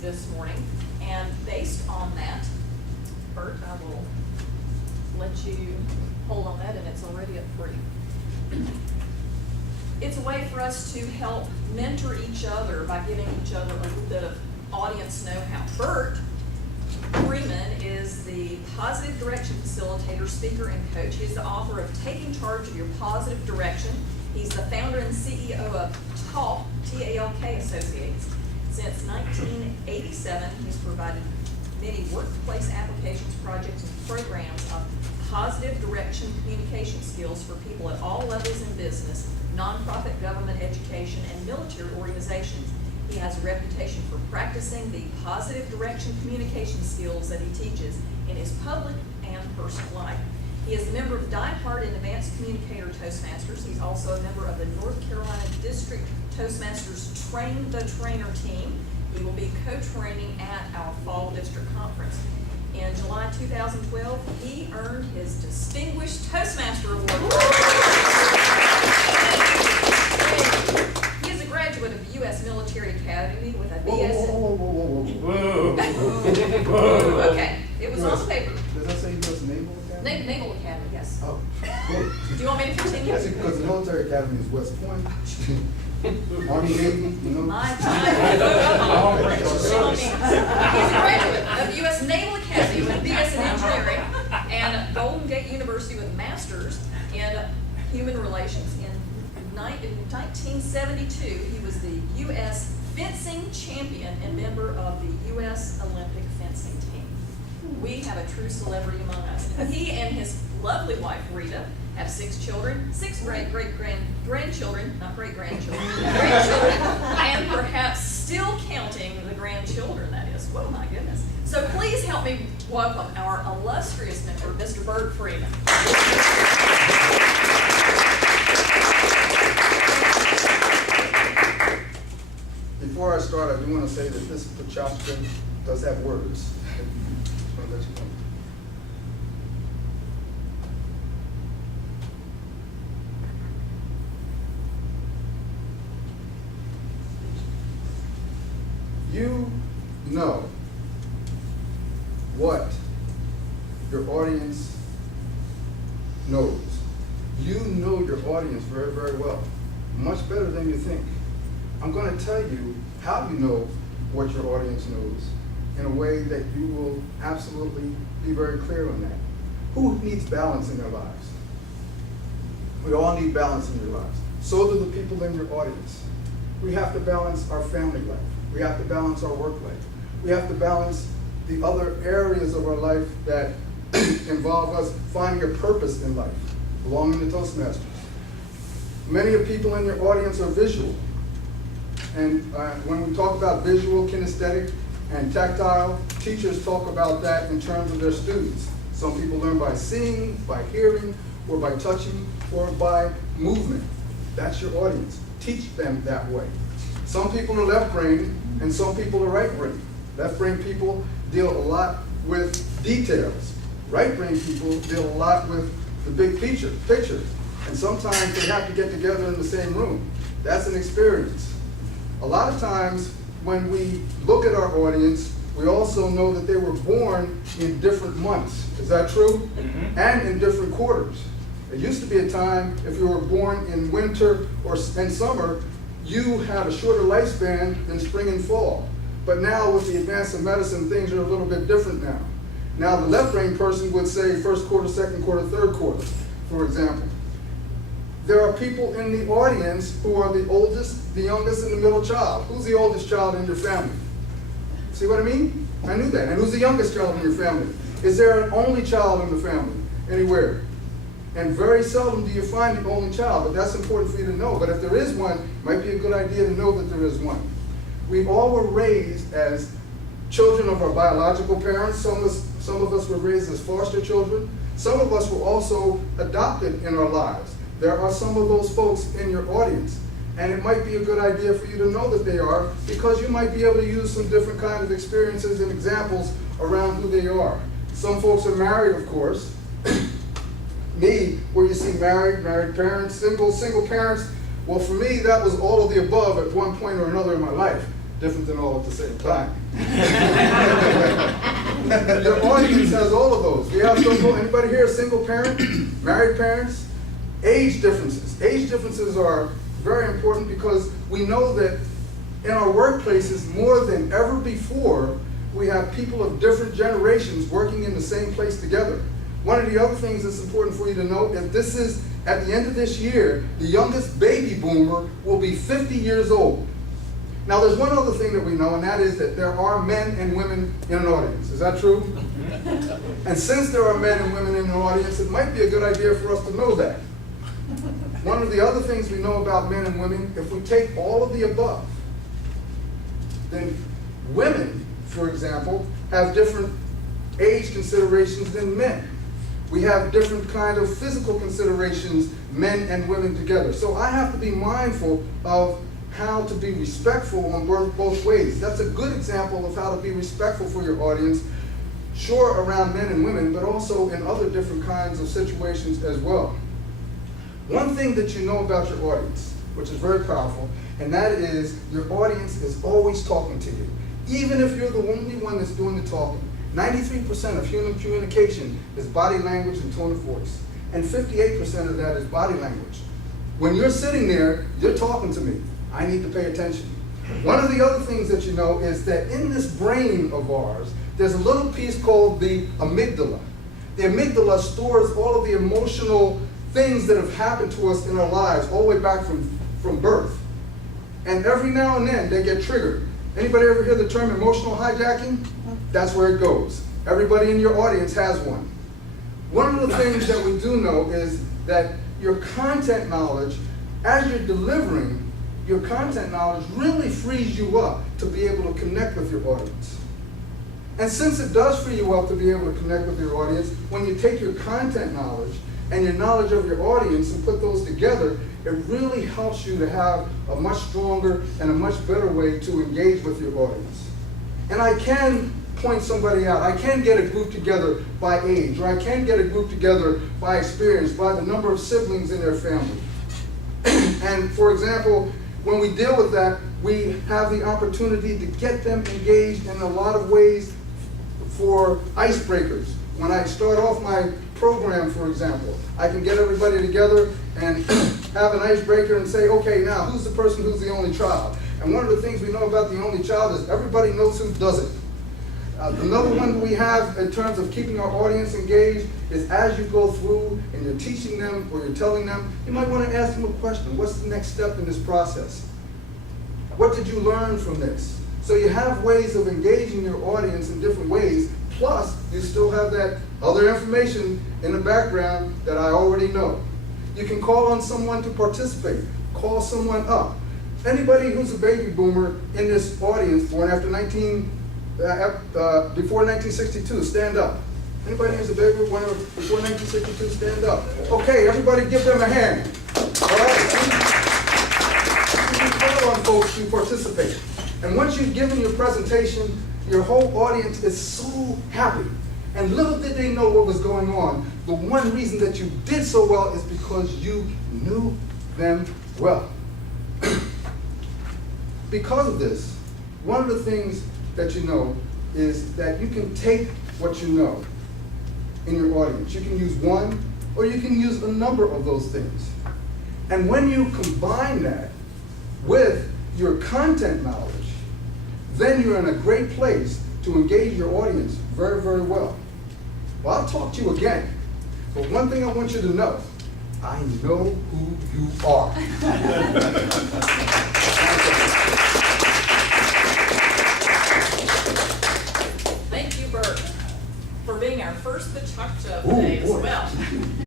this morning. And based on that, Bert, I will let you hold on that, and it's already up for you. It's a way for us to help mentor each other by giving each other a little bit of audience know-how. Bert Freeman is the positive direction facilitator, speaker, and coach. He's the author of Taking Charge of Your Positive Direction. He's the founder and CEO of TALK, T-A-L-K Associates. Since 1987, he's provided many workplace applications, projects, and programs of positive direction communication skills for people at all levels in business, nonprofit, government, education, and military organizations. He has a reputation for practicing the positive direction communication skills that he teaches in his public and personal life. He is a member of Die Hard and Advanced Communicator Toastmasters. He's also a member of the North Carolina District Toastmasters Train the Trainer team. He will be co-training at our Fall District Conference. In July 2012, he earned his Distinguished Toastmaster Award. He is a graduate of the U.S. Military Academy with a BS. Whoa. Okay, it was on the paper. Does that say U.S. Naval Academy? Naval Academy, yes. Oh, good. Do you want me to continue? That's because the military academy is West Point. Army, Navy, you know. My time. He's a graduate of the U.S. Naval Academy with BS in Engineering and Golden Gate University with a Master's in Human Relations. In 1972, he was the U.S. fencing champion and member of the U.S. Olympic fencing team. We have a true celebrity among us. He and his lovely wife, Rita, have 6 children, 6 grandchildren, not great-grandchildren, grandchildren, and perhaps still counting the grandchildren, that is. Whoa, my goodness. So please help me welcome our illustrious member, Mr. Bert Freeman. Before I start, I do want to say that this Pachachka does have words. Just want to let you know. You know what your audience knows. You know your audience very, very well. Much better than you think. I'm going to tell you how you know what your audience knows in a way that you will absolutely be very clear on that. Who needs balance in their lives? We all need balance in your lives. So do the people in your audience. We have to balance our family life. We have to balance our work life. We have to balance the other areas of our life that involve us finding a purpose in life, belonging to Toastmasters. Many of people in your audience are visual. And when we talk about visual, kinesthetic, and tactile, teachers talk about that in terms of their students. Some people learn by seeing, by hearing, or by touching, or by movement. That's your audience. Teach them that way. Some people are left brain, and some people are right brain. Left brain people deal a lot with details. Right brain people deal a lot with the big picture. And sometimes they have to get together in the same room. That's an experience. A lot of times when we look at our audience, we also know that they were born in different months. Is that true? Mm-hmm. And in different quarters. It used to be a time if you were born in winter or in summer, you had a shorter lifespan than spring and fall. But now with the advance of medicine, things are a little bit different now. Now the left brain person would say first quarter, second quarter, third quarter, for example. There are people in the audience who are the oldest, the youngest, and the middle child. Who's the oldest child in your family? See what I mean? I knew that. And who's the youngest child in your family? Is there an only child in the family anywhere? And very seldom do you find the only child, but that's important for you to know. But if there is one, it might be a good idea to know that there is one. We all were raised as children of our biological parents. Some of us were raised as foster children. Some of us were also adopted in our lives. There are some of those folks in your audience. And it might be a good idea for you to know that they are, because you might be able to use some different kind of experiences and examples around who they are. Some folks are married, of course. Me, where you see married parents, single parents. Well, for me, that was all of the above at one point or another in my life. different than all at the same time. Your audience has all of those. We have anybody here a single parent, married parents? Age differences. Age differences are very important because we know that in our workplaces more than ever before, we have people of different generations working in the same place together. One of the other things that's important for you to know is this is, at the end of this year, the youngest baby boomer will be 50 years old. Now there's one other thing that we know, and that is that there are men and women in an audience. Is that true? And since there are men and women in an audience, it might be a good idea for us to know that. One of the other things we know about men and women, if we take all of the above, then women, for example, have different age considerations than men. We have different kind of physical considerations, men and women together. So I have to be mindful of how to be respectful on both ways. That's a good example of how to be respectful for your audience, sure, around men and women, but also in other different kinds of situations as well. One thing that you know about your audience, which is very powerful, and that is your audience is always talking to you. Even if you're the only one that's doing the talking. 93% of human communication is body language and tone of voice. And 58% of that is body language. When you're sitting there, you're talking to me. I need to pay attention. One of the other things that you know is that in this brain of ours, there's a little piece called the amygdala. The amygdala stores all of the emotional things that have happened to us in our lives, all the way back from birth. And every now and then, they get triggered. Anybody ever hear the term emotional hijacking? That's where it goes. Everybody in your audience has one. One of the things that we do know is that your content knowledge, as you're delivering, your content knowledge really frees you up to be able to connect with your audience. And since it does free you up to be able to connect with your audience, when you take your content knowledge and your knowledge of your audience and put those together, it really helps you to have a much stronger and a much better way to engage with your audience. And I can point somebody out. I can get a group together by age, or I can get a group together by experience, by the number of siblings in their family. And for example, when we deal with that, we have the opportunity to get them engaged in a lot of ways for icebreakers. When I start off my program, for example, I can get everybody together and have an icebreaker and say, okay, now who's the person who's the only child? And one of the things we know about the only child is everybody knows who does it. Another one we have in terms of keeping our audience engaged is as you go through and you're teaching them or you're telling them, you might want to ask them a question. What's the next step in this process? What did you learn from this? So you have ways of engaging your audience in different ways, plus you still have that other information in the background that I already know. You can call on someone to participate. Call someone up. Anybody who's a baby boomer in this audience born after before 1962, stand up. Anybody who's a baby boomer before 1962, stand up. Okay, everybody give them a hand. All right? You can call on folks to participate. And once you've given your presentation, your whole audience is so happy. And little did they know what was going on. The one reason that you did so well is because you knew them well. Because of this, one of the things that you know is that you can take what you know in your audience. You can use one, or you can use a number of those things. And when you combine that with your content knowledge, then you're in a great place to engage your audience very, very well. Well, I'll talk to you again, but one thing I want you to know, I know who you are. Thank you, Bert, for being our first Pachacta today as well.